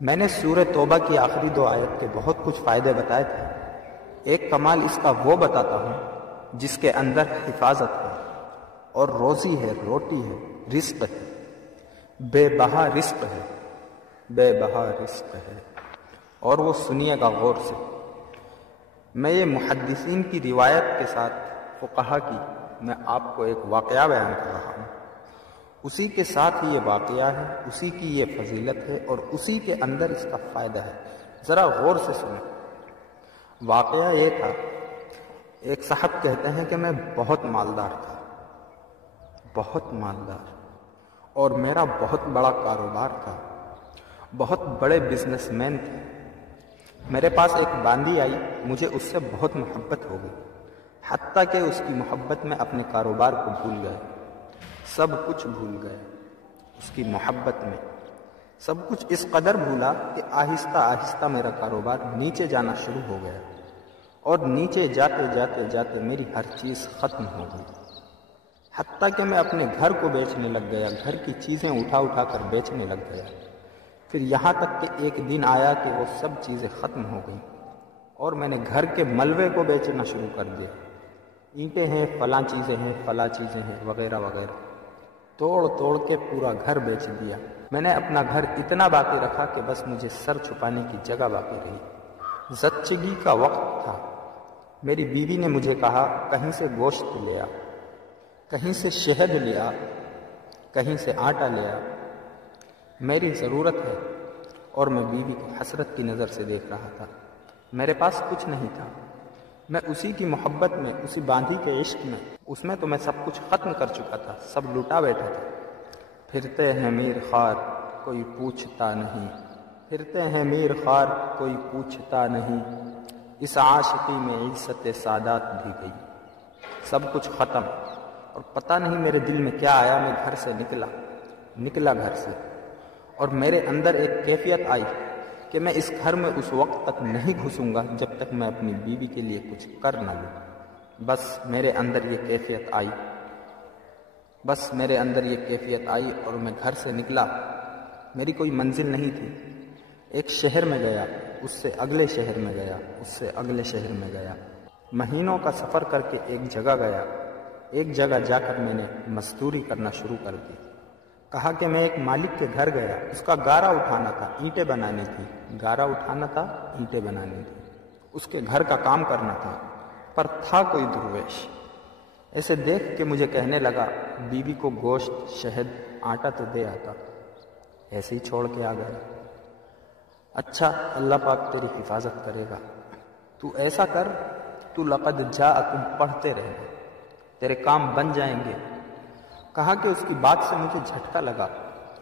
میں نے سورہ توبہ کی آخری 2 آیت کے بہت کچھ فائدے بتائے تھے۔ ایک کمال اس کا وہ بتاتا ہوں جس کے اندر حفاظت ہے اور روزی ہے، روٹی ہے، رزق ہے، بے بہا رزق ہے، بے بہا رزق ہے۔ اور وہ سنیے گا غور سے، میں یہ محدثین کی روایت کے ساتھ فقہا کی میں آپ کو ایک واقعہ بیان کر رہا ہوں، اسی کے ساتھ ہی یہ واقعہ ہے، اسی کی یہ فضیلت ہے اور اسی کے اندر اس کا فائدہ ہے۔ ذرا غور سے سنیں۔ واقعہ یہ تھا، ایک صاحب کہتے ہیں کہ میں بہت مالدار تھا، بہت مالدار، اور میرا بہت بڑا کاروبار تھا، بہت بڑے بزنس مین تھے۔ میرے پاس ایک باندی آئی، مجھے اس سے بہت محبت ہو گئی، حتیٰ کہ اس کی محبت میں اپنے کاروبار کو بھول گئے، سب کچھ بھول گئے۔ اس کی محبت میں سب کچھ اس قدر بھولا کہ آہستہ آہستہ میرا کاروبار نیچے جانا شروع ہو گیا، اور نیچے جاتے جاتے جاتے میری ہر چیز ختم ہو گئی، حتیٰ کہ میں اپنے گھر کو بیچنے لگ گیا، گھر کی چیزیں اٹھا اٹھا کر بیچنے لگ گیا۔ پھر یہاں تک کہ ایک دن آیا کہ وہ سب چیزیں ختم ہو گئیں اور میں نے گھر کے ملبے کو بیچنا شروع کر دیا۔ اینٹیں ہیں، فلاں چیزیں ہیں، فلاں چیزیں ہیں، وغیرہ وغیرہ، توڑ توڑ کے پورا گھر بیچ دیا۔ میں نے اپنا گھر اتنا باقی رکھا کہ بس مجھے سر چھپانے کی جگہ باقی رہی۔ زچگی کا وقت تھا۔ میری بیوی نے مجھے کہا، کہیں سے گوشت لے آ، کہیں سے شہد لے آ، کہیں سے آٹا لے آ، میری ضرورت ہے۔ اور میں بیوی کو حسرت کی نظر سے دیکھ رہا تھا۔ میرے پاس کچھ نہیں تھا، میں اسی کی محبت میں، اسی باندھی کے عشق میں، اس میں تو میں سب کچھ ختم کر چکا تھا، سب لٹا بیٹھا تھا۔ پھرتے ہیں میر خوار کوئی پوچھتا نہیں، پھرتے ہیں میر خوار کوئی پوچھتا نہیں، اس عاشقی میں عزت سادات بھی گئی۔ سب کچھ ختم، اور پتہ نہیں میرے دل میں کیا آیا، میں گھر سے نکلا گھر سے، اور میرے اندر ایک کیفیت آئی کہ میں اس گھر میں اس وقت تک نہیں گھسوں گا جب تک میں اپنی بیوی کے لیے کچھ کر نہ لوں۔ بس میرے اندر یہ کیفیت آئی اور میں گھر سے نکلا۔ میری کوئی منزل نہیں تھی۔ ایک شہر میں گیا، اس سے اگلے شہر میں گیا، اس سے اگلے شہر میں گیا، مہینوں کا سفر کر کے ایک جگہ گیا۔ ایک جگہ جا کر میں نے مزدوری کرنا شروع کر دی۔ کہا کہ میں ایک مالک کے گھر گیا، اس کا گارا اٹھانا تھا، اینٹیں بنانی تھی، گارا اٹھانا تھا، اینٹیں بنانی تھی، اس کے گھر کا کام کرنا تھا، پر تھا کوئی درویش۔ ایسے دیکھ کے مجھے کہنے لگا، بیوی کو گوشت، شہد، آٹا تو دے آتا، ایسے ہی چھوڑ کے آ گیا۔ اچھا، اللہ پاک تیری حفاظت کرے گا، تو ایسا کر، تو لقد جاءکم پڑھتے رہے، تیرے کام بن جائیں گے۔ کہا کہ اس کی بات سے مجھے جھٹکا لگا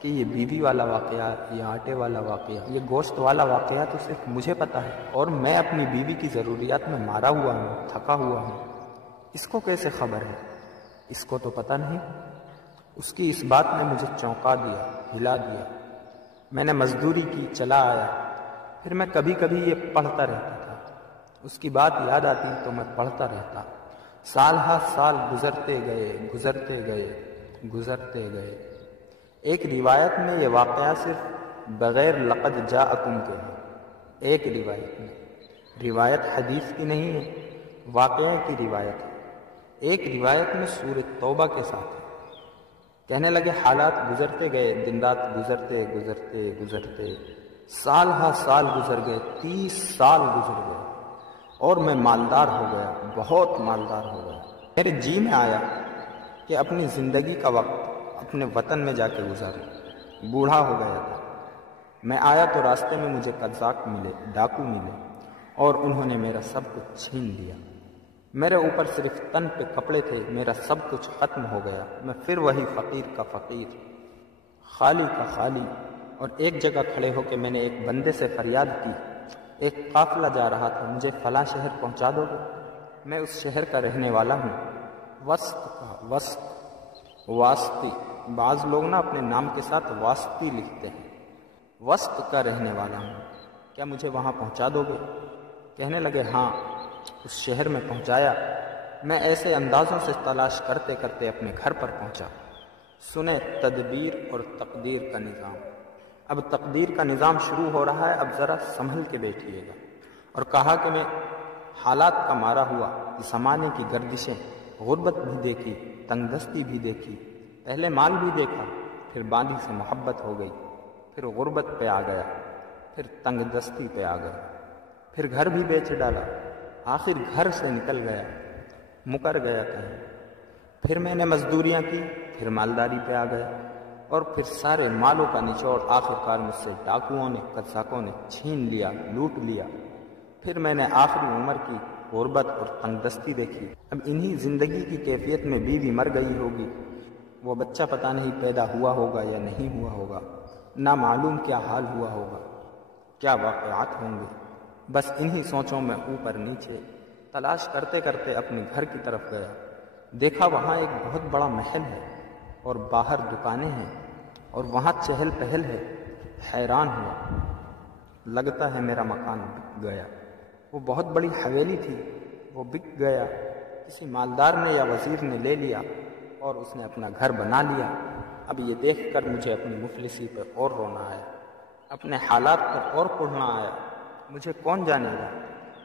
کہ یہ بیوی والا واقعہ، یہ آٹے والا واقعہ، یہ گوشت والا واقعہ تو صرف مجھے پتہ ہے، اور میں اپنی بیوی کی ضروریات میں مارا ہوا ہوں، تھکا ہوا ہوں، اس کو کیسے خبر ہے؟ اس کو تو پتہ نہیں۔ اس کی اس بات نے مجھے چونکا دیا، ہلا دیا۔ میں نے مزدوری کی، چلا آیا۔ پھر میں کبھی کبھی یہ پڑھتا رہتا تھا، اس کی بات یاد آتی تو میں پڑھتا رہتا۔ سال ہا سال گزرتے گئے۔ ایک روایت میں یہ واقعہ صرف بغیر لقد جاءکم کے ہے، ایک روایت میں، روایت حدیث کی نہیں ہے، واقعہ کی روایت ہے۔ ایک روایت میں سورہ توبہ کے ساتھ ہے۔ کہنے لگے، حالات گزرتے گئے، دن رات گزرتے سال ہا سال گزر گئے، 30 سال گزر گئے، اور میں مالدار ہو گیا، بہت مالدار ہو گیا۔ میرے جی میں آیا کہ اپنی زندگی کا وقت اپنے وطن میں جا کے گزاروں۔ بوڑھا ہو گیا تھا۔ میں آیا تو راستے میں مجھے قزاق ملے، ڈاکو ملے، اور انہوں نے میرا سب کچھ چھین لیا۔ میرے اوپر صرف تن پہ کپڑے تھے، میرا سب کچھ ختم ہو گیا۔ میں پھر وہی فقیر کا فقیر، خالی کا خالی۔ اور ایک جگہ کھڑے ہو کے میں نے ایک بندے سے فریاد کی، ایک قافلہ جا رہا تھا، مجھے فلاں شہر پہنچا دو گے؟ میں اس شہر کا رہنے والا ہوں، واسطی، بعض لوگ نا اپنے نام کے ساتھ واسطی لکھتے ہیں، وسط کا رہنے والا ہوں، کیا مجھے وہاں پہنچا دو گے؟ کہنے لگے ہاں۔ اس شہر میں پہنچایا۔ میں ایسے اندازوں سے تلاش کرتے کرتے اپنے گھر پر پہنچا۔ سنیں تدبیر اور تقدیر کا نظام۔ اب تقدیر کا نظام شروع ہو رہا ہے، اب ذرا سنبھل کے بیٹھیے گا۔ اور کہا کہ میں حالات کا مارا ہوا، زمانے کی گردشیں، غربت بھی دیکھی، تنگ دستی بھی دیکھی، پہلے مال بھی دیکھا، پھر باندھی سے محبت ہو گئی، پھر غربت پہ آ گیا، پھر تنگ دستی پہ آ گیا، پھر گھر بھی بیچ ڈالا، آخر گھر سے نکل گیا، مکر گیا کہیں، پھر میں نے مزدوریاں کی، پھر مالداری پہ آ گیا، اور پھر سارے مالوں کا نچوڑ آخرکار مجھ سے ڈاکوؤں نے، قزاقوں نے چھین لیا، لوٹ لیا۔ پھر میں نے آخری عمر کی غربت اور تنگ دستی دیکھی۔ اب انہی زندگی کی کیفیت میں بیوی مر گئی ہوگی، وہ بچہ پتہ نہیں پیدا ہوا ہوگا یا نہیں ہوا ہوگا، نہ معلوم کیا حال ہوا ہوگا، کیا واقعات ہوں گے۔ بس انہی سوچوں میں اوپر نیچے تلاش کرتے کرتے اپنے گھر کی طرف گیا۔ دیکھا وہاں ایک بہت بڑا محل ہے اور باہر دکانیں ہیں اور وہاں چہل پہل ہے۔ حیران ہوا، لگتا ہے میرا مکان بک گیا۔ وہ بہت بڑی حویلی تھی، وہ بک گیا، کسی مالدار نے یا وزیر نے لے لیا اور اس نے اپنا گھر بنا لیا۔ اب یہ دیکھ کر مجھے اپنی مفلسی پر اور رونا آیا، اپنے حالات پر اور پڑھنا آیا۔ مجھے کون جانے گا؟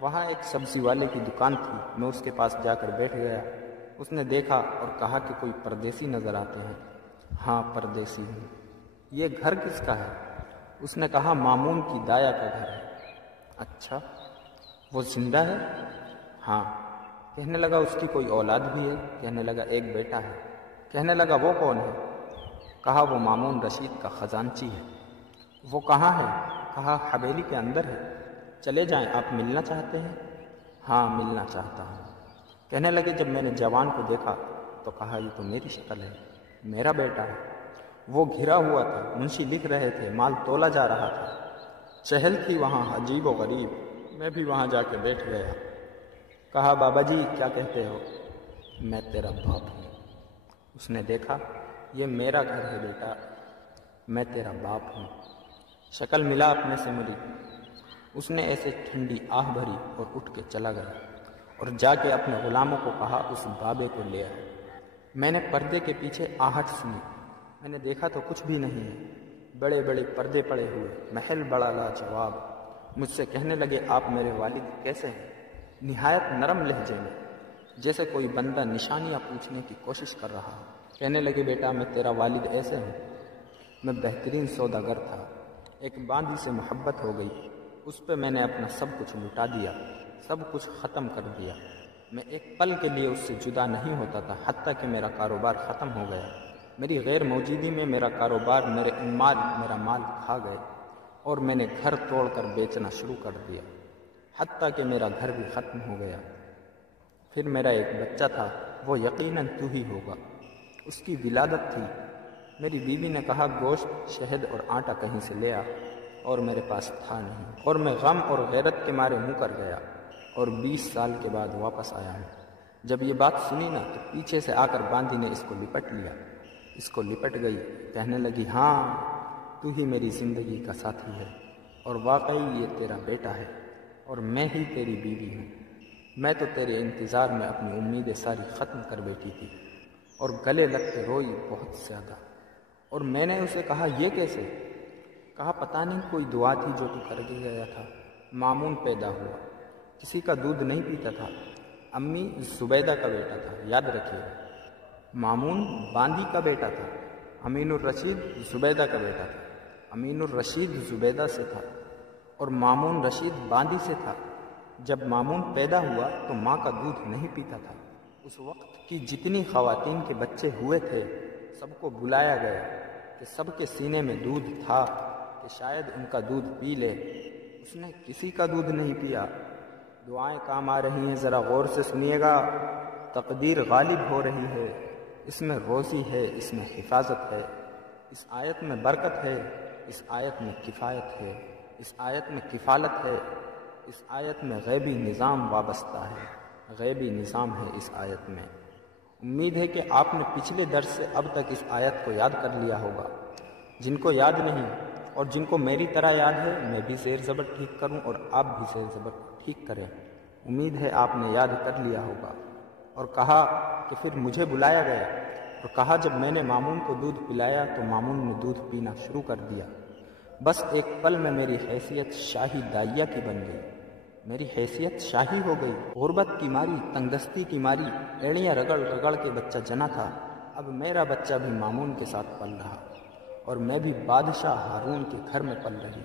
وہاں ایک سبزی والے کی دکان تھی، میں اس کے پاس جا کر بیٹھ گیا۔ اس نے دیکھا اور کہا کہ کوئی پردیسی نظر آتے ہیں۔ ہاں پردیسی ہوں۔ یہ گھر کس کا ہے؟ اس نے کہا مامون کی دایا کا گھر ہے۔ اچھا، وہ زندہ ہے؟ ہاں۔ کہنے لگا اس کی کوئی اولاد بھی ہے؟ کہنے لگا ایک بیٹا ہے۔ کہنے لگا وہ کون ہے؟ کہا وہ مامون رشید کا خزانچی ہے۔ وہ کہاں ہے؟ کہا حویلی کے اندر ہے، چلے جائیں، آپ ملنا چاہتے ہیں؟ ہاں ملنا چاہتا ہوں۔ کہنے لگے جب میں نے جوان کو دیکھا تو کہا یہ تو میری شکل ہے، میرا بیٹا ہے۔ وہ گھرا ہوا تھا، منشی لکھ رہے تھے، مال تولا جا رہا تھا، چہل تھی وہاں عجیب و غریب۔ میں بھی وہاں جا کے بیٹھ گیا۔ کہا بابا جی کیا کہتے ہو؟ میں تیرا باپ ہوں۔ اس نے دیکھا یہ میرا گھر ہے بیٹا، میں تیرا باپ ہوں۔ شکل ملا اپنے سے ملی۔ اس نے ایسے ٹھنڈی آہ بھری اور اٹھ کے چلا گیا اور جا کے اپنے غلاموں کو کہا اس بابے کو لے آئے۔ میں نے پردے کے پیچھے آہٹ سنی، میں نے دیکھا تو کچھ بھی نہیں ہے، بڑے بڑے پردے پڑے ہوئے، محل بڑا لاجواب۔ مجھ سے کہنے لگے آپ میرے والد کیسے ہیں؟ نہایت نرم لہجے میں، جیسے کوئی بندہ نشانیاں پوچھنے کی کوشش کر رہا ہو۔ کہنے لگے بیٹا میں تیرا والد ایسے ہوں، میں بہترین سوداگر تھا، ایک باندھی سے محبت ہو گئی، اس پہ میں نے اپنا سب کچھ لٹا دیا، سب کچھ ختم کر دیا۔ میں ایک پل کے لیے اس سے جدا نہیں ہوتا تھا، حتیٰ کہ میرا کاروبار ختم ہو گیا۔ میری غیر موجودگی میں میرا کاروبار، میرے عمال میرا مال کھا گئے اور میں نے گھر توڑ کر بیچنا شروع کر دیا، حتیٰ کہ میرا گھر بھی ختم ہو گیا۔ پھر میرا ایک بچہ تھا، وہ یقیناً تو ہی ہوگا، اس کی ولادت تھی۔ میری بیوی نے کہا گوشت، شہد اور آٹا کہیں سے لے آ، اور میرے پاس تھا نہیں، اور میں غم اور غیرت کے مارے منہ کر گیا اور 20 سال کے بعد واپس آیا ہوں۔ جب یہ بات سنی نا تو پیچھے سے آ کر باندھی نے اس کو لپٹ لیا، اس کو لپٹ گئی، کہنے لگی ہاں تو ہی میری زندگی کا ساتھی ہے، اور واقعی یہ تیرا بیٹا ہے اور میں ہی تیری بیوی ہوں۔ میں تو تیرے انتظار میں اپنی امیدیں ساری ختم کر بیٹھی تھی اور گلے لگ کے روئی بہت زیادہ۔ اور میں نے اسے کہا یہ کیسے؟ کہا پتہ نہیں کوئی دعا تھی جو تو کر کے گیا تھا۔ مامون پیدا ہوا، کسی کا دودھ نہیں پیتا تھا، امی زبیدہ کا بیٹا تھا، یاد رکھیے، مامون باندھی کا بیٹا تھا، امین الرشید زبیدہ کا بیٹا تھا، امین الرشید زبیدہ سے تھا اور مامون رشید باندھی سے تھا۔ جب مامون پیدا ہوا تو ماں کا دودھ نہیں پیتا تھا۔ اس وقت کی جتنی خواتین کے بچے ہوئے تھے سب کو بلایا گیا کہ سب کے سینے میں دودھ تھا کہ شاید ان کا دودھ پی لے۔ اس نے کسی کا دودھ نہیں پیا۔ دعائیں کام آ رہی ہیں، ذرا غور سے سنیے گا۔ تقدیر غالب ہو رہی ہے، اس میں روزی ہے، اس میں حفاظت ہے، اس آیت میں برکت ہے، اس آیت میں کفایت ہے، اس آیت میں کفالت ہے، اس آیت میں غیبی نظام وابستہ ہے، غیبی نظام ہے اس آیت میں۔ امید ہے کہ آپ نے پچھلے درس سے اب تک اس آیت کو یاد کر لیا ہوگا۔ جن کو یاد نہیں اور جن کو میری طرح یاد ہے، میں بھی زیر زبر ٹھیک کروں اور آپ بھی زیر زبر ٹھیک کریں۔ امید ہے آپ نے یاد کر لیا ہوگا۔ اور کہا کہ پھر مجھے بلایا گیا اور کہا جب میں نے مامون کو دودھ پلایا تو مامون نے دودھ پینا شروع کر دیا۔ بس ایک پل میں میری حیثیت شاہی دائیا کی بن گئی، میری حیثیت شاہی ہو گئی۔ غربت کی ماری، تنگدستی کی ماری، ایڑیاں رگڑ رگڑ کے بچہ جنا تھا، اب میرا بچہ بھی مامون کے ساتھ پل رہا، اور میں بھی بادشاہ ہارون کے گھر میں پل رہی۔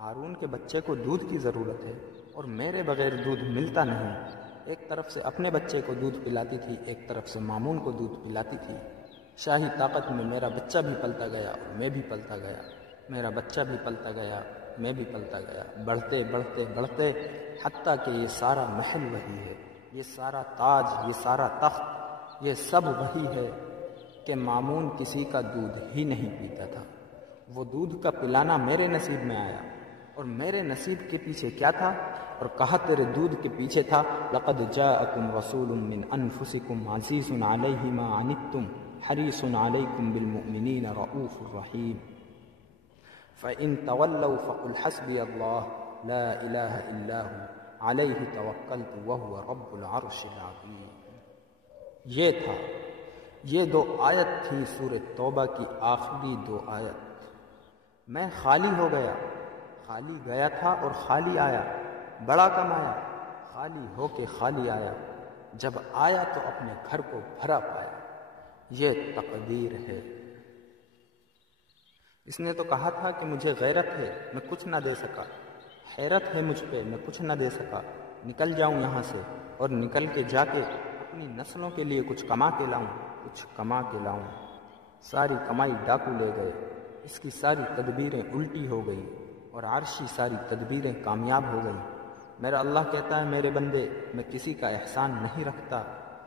ہارون کے بچے کو دودھ کی ضرورت ہے اور میرے بغیر دودھ ملتا نہیں۔ ایک طرف سے اپنے بچے کو دودھ پلاتی تھی، ایک طرف سے مامون کو دودھ پلاتی تھی۔ شاہی طاقت میں میرا بچہ بھی پلتا گیا اور میں بھی پلتا گیا، میرا بچہ بھی پلتا گیا، میں بھی پلتا گیا، بڑھتے بڑھتے بڑھتے حتیٰ کہ یہ سارا محل وہی ہے، یہ سارا تاج، یہ سارا تخت، یہ سب وہی ہے کہ مامون کسی کا دودھ ہی نہیں پیتا تھا۔ وہ دودھ کا پلانا میرے نصیب میں آیا، اور میرے نصیب کے پیچھے کیا تھا؟ اور کہا تیرے دودھ کے پیچھے تھا لَقَدْ جَاءَكُمْ رَسُولٌ مِّنْ أَنفُسِكُمْ عَزِيزٌ عَلَيْهِ مَا عَنِتُّمْ حَرِيصٌ عَلَيْكُمْ بِالْمُؤْمِنِينَ رَءُوفٌ رَحِيمٌ فَإِن تَوَلَّوْا فَقُلْ حَسْبِيَ اللَّهُ لَا إِلَٰهَ إِلَّا هُوَ عَلَيْهِ تَوَكَّلْتُ وَهُوَ رَبُّ الْعَرْشِ الْعَظِيمِ۔ یہ تھا، یہ دو آیت تھی سورہ توبہ کی آخری دو آیت۔ میں خالی ہو گیا، خالی گیا تھا اور خالی آیا، بڑا کم آیا، خالی ہو کے خالی آیا، جب آیا تو اپنے گھر کو بھرا پایا۔ یہ تقدیر ہے۔ اس نے تو کہا تھا کہ مجھے غیرت ہے، میں کچھ نہ دے سکا، حیرت ہے مجھ پہ، میں کچھ نہ دے سکا، نکل جاؤں یہاں سے، اور نکل کے جا کے اپنی نسلوں کے لیے کچھ کما کے لاؤں، کچھ کما کے لاؤں۔ ساری کمائی ڈاکو لے گئے، اس کی ساری تدبیریں الٹی ہو گئی، اور عرشی ساری تدبیریں کامیاب ہو گئیں۔ میرا اللہ کہتا ہے میرے بندے، میں کسی کا احسان نہیں رکھتا،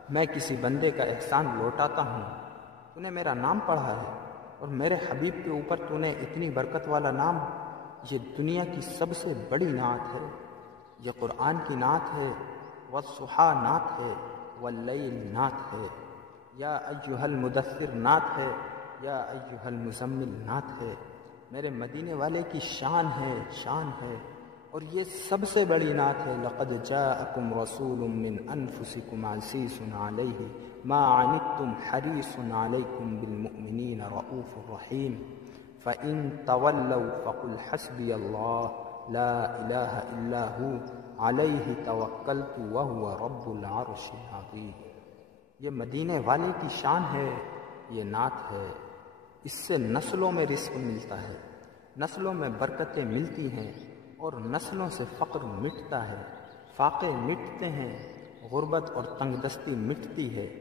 میں کسی بندے کا احسان لوٹاتا ہوں۔ تو نے میرا نام پڑھا ہے، اور میرے حبیب کے اوپر تو نے اتنی برکت والا نام، یہ دنیا کی سب سے بڑی نعت ہے، یہ قرآن کی نعت ہے، والضحیٰ نعت ہے، واللیل نعت ہے، یا ایہا المدثر نعت ہے، یا ایہا المزمل نعت ہے۔ میرے مدینے والے کی شان ہے، شان ہے، اور یہ سب سے بڑی نعت ہے۔ لَقَدْ جَاءَكُمْ رَسُولٌ مِّنْ أَنفُسِكُمْ عَزِيزٌ عَلَيْهِ مَا عَنِتُّمْ حَرِيصٌ عَلَيْكُمْ بِالْمُؤْمِنِينَ رَءُوفٌ رَحِيمٌ فَإِن تَوَلَّوْا فَقُلْ حَسْبِيَ اللَّهُ لَا إِلَٰهَ إِلَّا هُوَ عَلَيْهِ تَوَكَّلْتُ وَهُوَ رَبُّ الْعَرْشِ الْعَظِيمِ۔ یہ مدینے والے کی شان ہے، یہ نعت ہے، اس سے نسلوں میں رزق ملتا ہے، نسلوں میں برکتیں ملتی ہیں، اور نسلوں سے فقر مٹتا ہے، فاقے مٹتے ہیں، غربت اور تنگ دستی مٹتی ہے۔